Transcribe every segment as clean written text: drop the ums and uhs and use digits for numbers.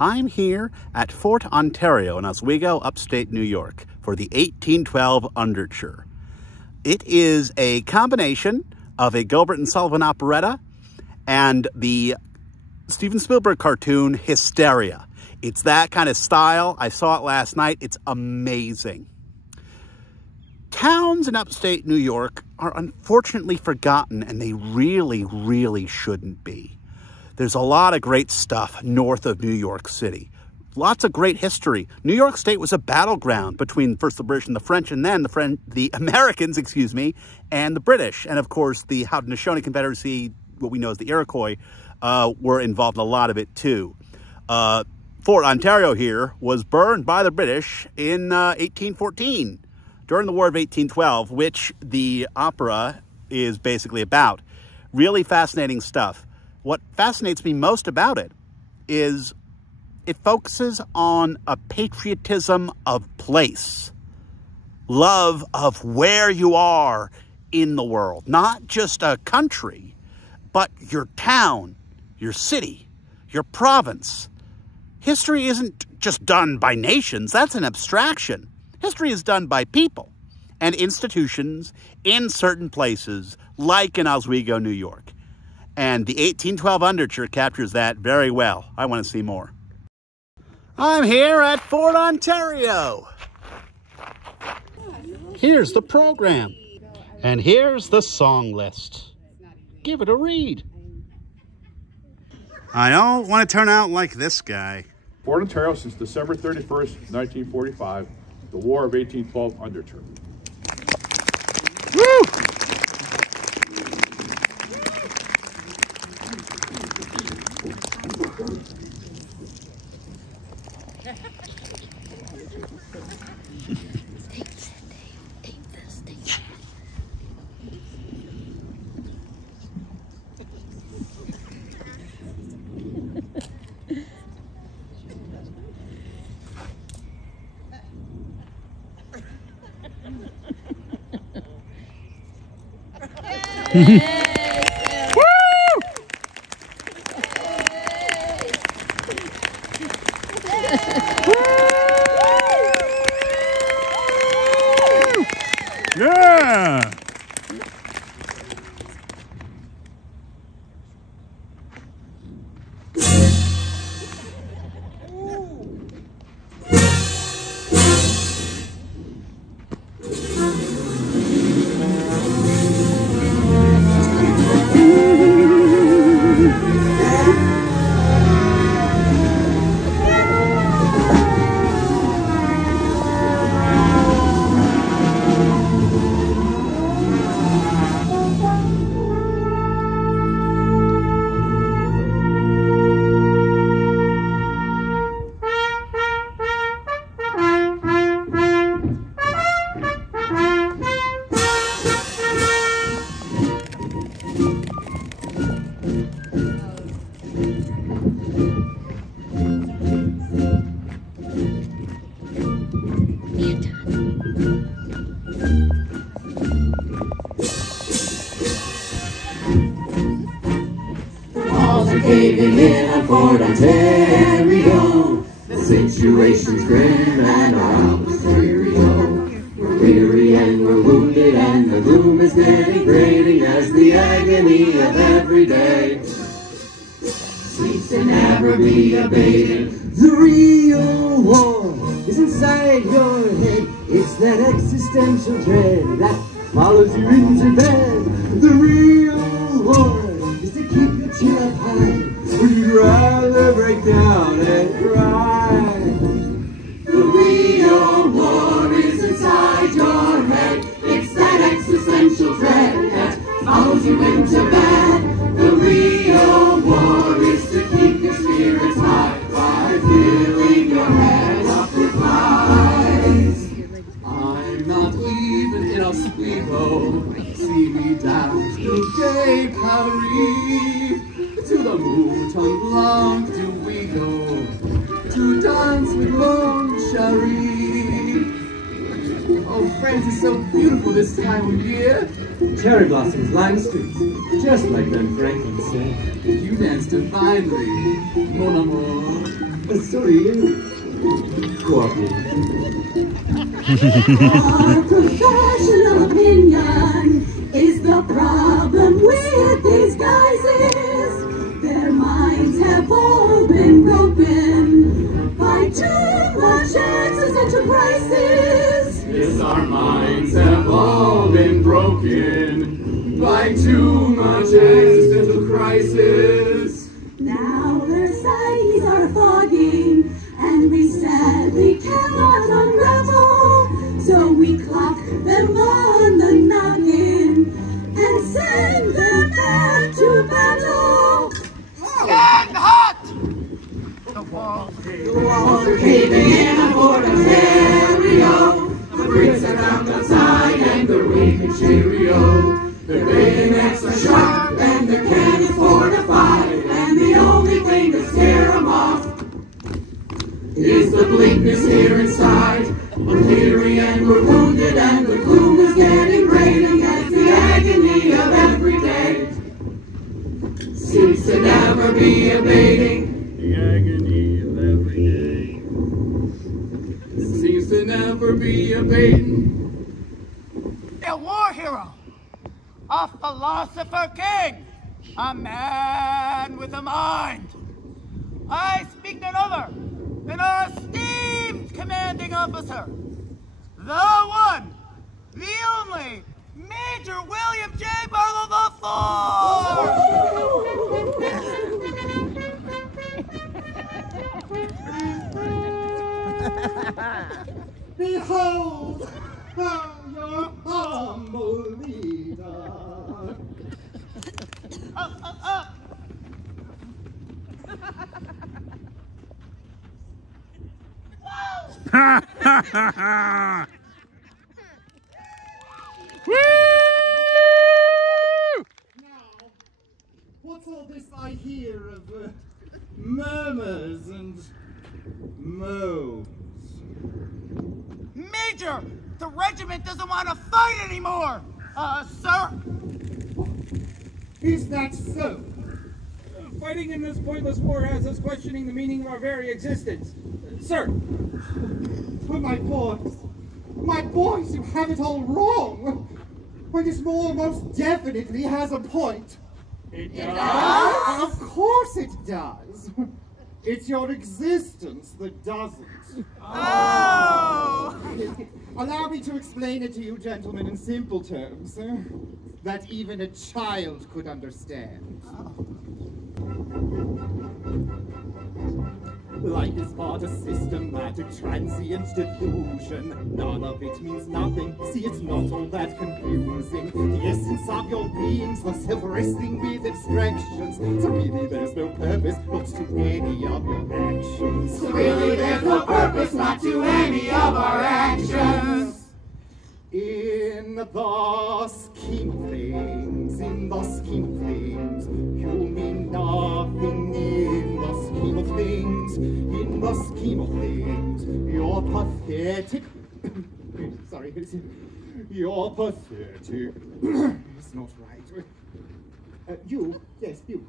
I'm here at Fort Ontario in Oswego, upstate New York, for the 1812 Underture. It is a combination of a Gilbert and Sullivan operetta and the Steven Spielberg cartoon Hysteria. It's that kind of style. I saw it last night. It's amazing. Towns in upstate New York are unfortunately forgotten, and they really, really shouldn't be. There's a lot of great stuff north of New York City. Lots of great history. New York State was a battleground between first the British and the French, and then the Americans, excuse me, and the British. And of course, the Haudenosaunee Confederacy, what we know as the Iroquois, were involved in a lot of it too. Fort Ontario here was burned by the British in 1814 during the War of 1812, which the opera is basically about. Really fascinating stuff. What fascinates me most about it is it focuses on a patriotism of place, love of where you are in the world, not just a country, but your town, your city, your province. History isn't just done by nations. That's an abstraction. History is done by people and institutions in certain places, like in Oswego, New York. And the 1812 Underture captures that very well. I want to see more. I'm here at Fort Ontario. Here's the program. And here's the song list. Give it a read. I don't want to turn out like this guy. Fort Ontario since December 31st, 1945, the War of 1812 Underture. Woo! Yeah! Caving in on Fort Ontario, the situation's grim and our hours dreary. We're weary and we're wounded, and the gloom is getting grating as the agony of every day seems to never be abated. The real war is inside your head. It's that existential dread that follows you into bed. The real war is to keep your chin up high when you'd rather break down and cry. The real war is inside your head. It's that existential dread that follows you into bed. The real war is to keep your spirits high by filling your head up with lies. I'm not leaving in Oswego. See me down to Gay Paris. To the Mouton Blanc do we go, to dance with Mon Cherie. Oh, France is so beautiful this time of year. Cherry blossoms line the streets, just like Ben Franklin said. You dance divinely, mon amour. Sorry, go on, please. Our professional opinion is the problem with these guys is their minds have all been broken by too much access enterprises. Yes, our minds have all been broken by too much existential crisis. Now their psyches are fogging, and we sadly cannot unravel. So we clock them on the noggin and send them back to battle. Stand hot! The walls are caving in on board Ontario. The bricks are round outside and they're waving cheerio. Their bayonets are sharp and their cannons fortified, and the only thing to scare them off is the bleakness here inside. We're weary and we're wounded and the gloom is getting great, and that's the agony of every day. Seems to never be abating. The agony of every day seems to never be abating. A war hero, a philosopher king, a man with a mind. I speak none other than our esteemed commanding officer, the one, the only, Major William J. Barlow IV. Behold, your humble leader. Now, what's all this I hear of murmurs and moans? Major, the regiment doesn't want to fight anymore, sir. Is that so? Fighting in this pointless war has us questioning the meaning of our very existence. Sir! Oh, my boys, you have it all wrong. Well, this war most definitely has a point. It does? Of course it does. It's your existence that doesn't. Oh! Allow me to explain it to you, gentlemen, in simple terms, that even a child could understand. Life is but a systematic, transient delusion. None of it means nothing. See, it's not all that confusing. The essence of your being's the self-wrestling with abstractions. So really there's no purpose, not to any of your actions. So really there's no purpose, not to any of our actions. In the scheme of things, in the scheme of things, you mean nothing in the scheme of things. In the scheme of things, you're pathetic. Sorry, you're pathetic. It's not right. You, yes, you.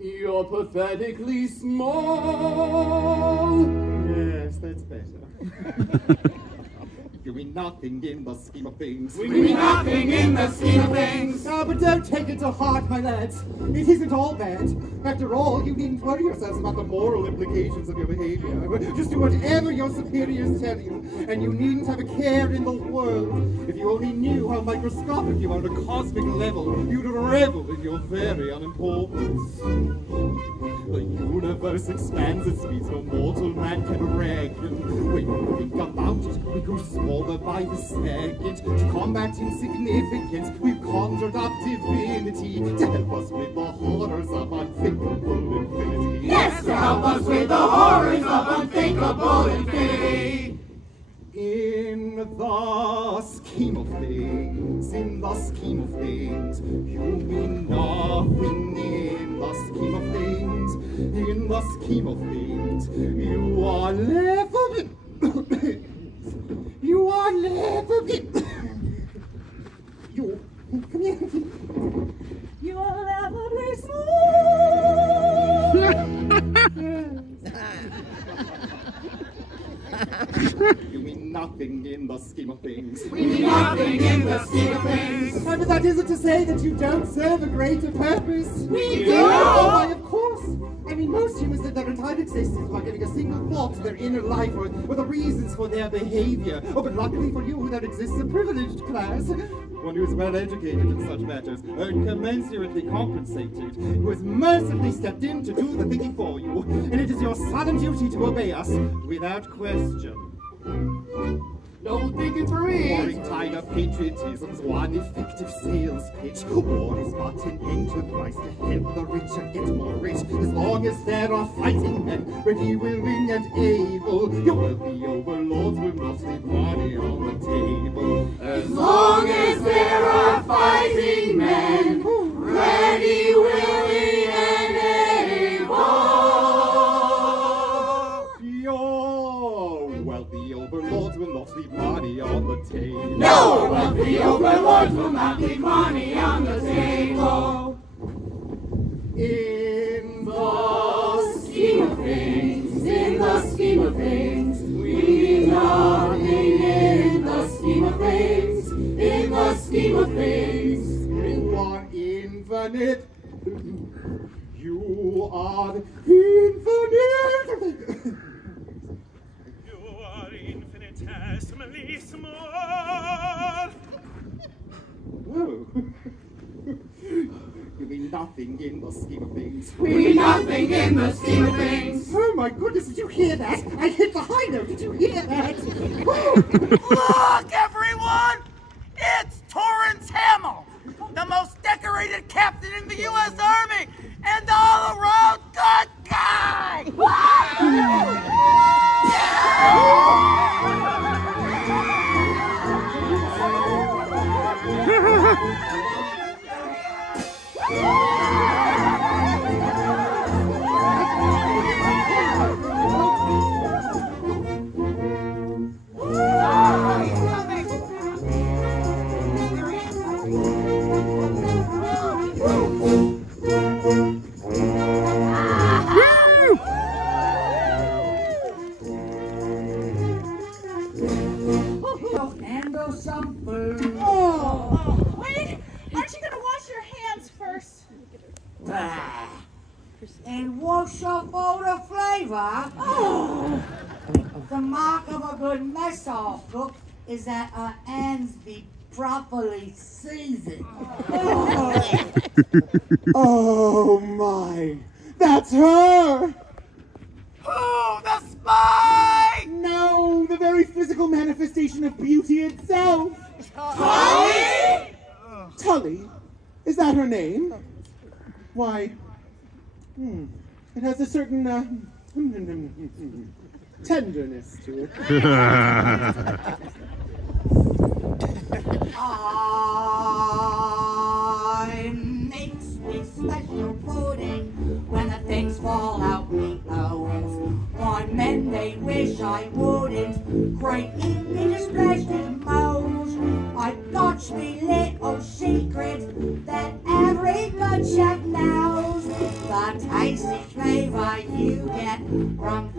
You're pathetically small. Yes, that's better. You mean nothing in the scheme of things. We mean nothing in the scheme of things. Ah, but don't take it to heart, my lads. It isn't all bad. After all, you needn't worry yourselves about the moral implications of your behavior. Just do whatever your superiors tell you, and you needn't have a care in the world. If you only knew how microscopic you are on a cosmic level, you'd revel in your very unimportance. The universe expands at speeds no mortal man can reckon. When you think about it, we grew smaller by the second. To combat insignificance, we've conjured up divinity to help us with the horrors of unthinkable infinity. Yes, to help us with the horrors of unthinkable infinity. In the scheme of things, in the scheme of things, you mean nothing in the scheme of things. In the scheme of things, you are level. You are level. You, come here. You are lovely small. nothing in the scheme of things. We mean nothing in the scheme of things. And that isn't to say that you don't serve a greater purpose. We do! Oh, why, of course. I mean, most humans live their entire existence without giving a single thought to their inner life or the reasons for their behavior. Oh, but luckily for you, there exists a privileged class. One who is well educated in such matters, and commensurately compensated, who has mercifully stepped in to do the thinking for you, and it is your solemn duty to obey us without question. No thinking for me. Warring tide of patriotism's one effective sales pitch. War is but an enterprise to help the rich and get more rich. As long as there are fighting men, ready, willing, and able, your wealthy overlords will not leave money on the table. As long as there are fighting men, ready, willing, and able. Your wealthy overlords will not leave money on the table. No, wealthy overlords will not leave money on the table. In The scheme of things, in the scheme of things, we mean nothing in the scheme of things, in the scheme of things. You are infinite. You are infinite. You are infinitesimally small. Whoa. You mean nothing in the scheme of things. We mean nothing in the scheme of things. Oh my goodness, did you hear that? I hit the high note, did you hear that? Look, everyone! It's Torrance Hamill, the most decorated captain in the U.S. Army, and all-around good guy! Handle some food. Wait, aren't you gonna wash your hands first? And wash off all the flavor. The mark of a good mess-off cook is that our hands be properly seasoned. Oh my, that's her! Who, the spy? No, the very physical manifestation of beauty itself. Tully? Tully? Is that her name? Why, it has a certain tenderness to it. I makes me special pudding when the things fall out me owns. On men they wish I wouldn't. Great English splashed moans. I got me little secret that every good chef knows. The tasty flavor you get from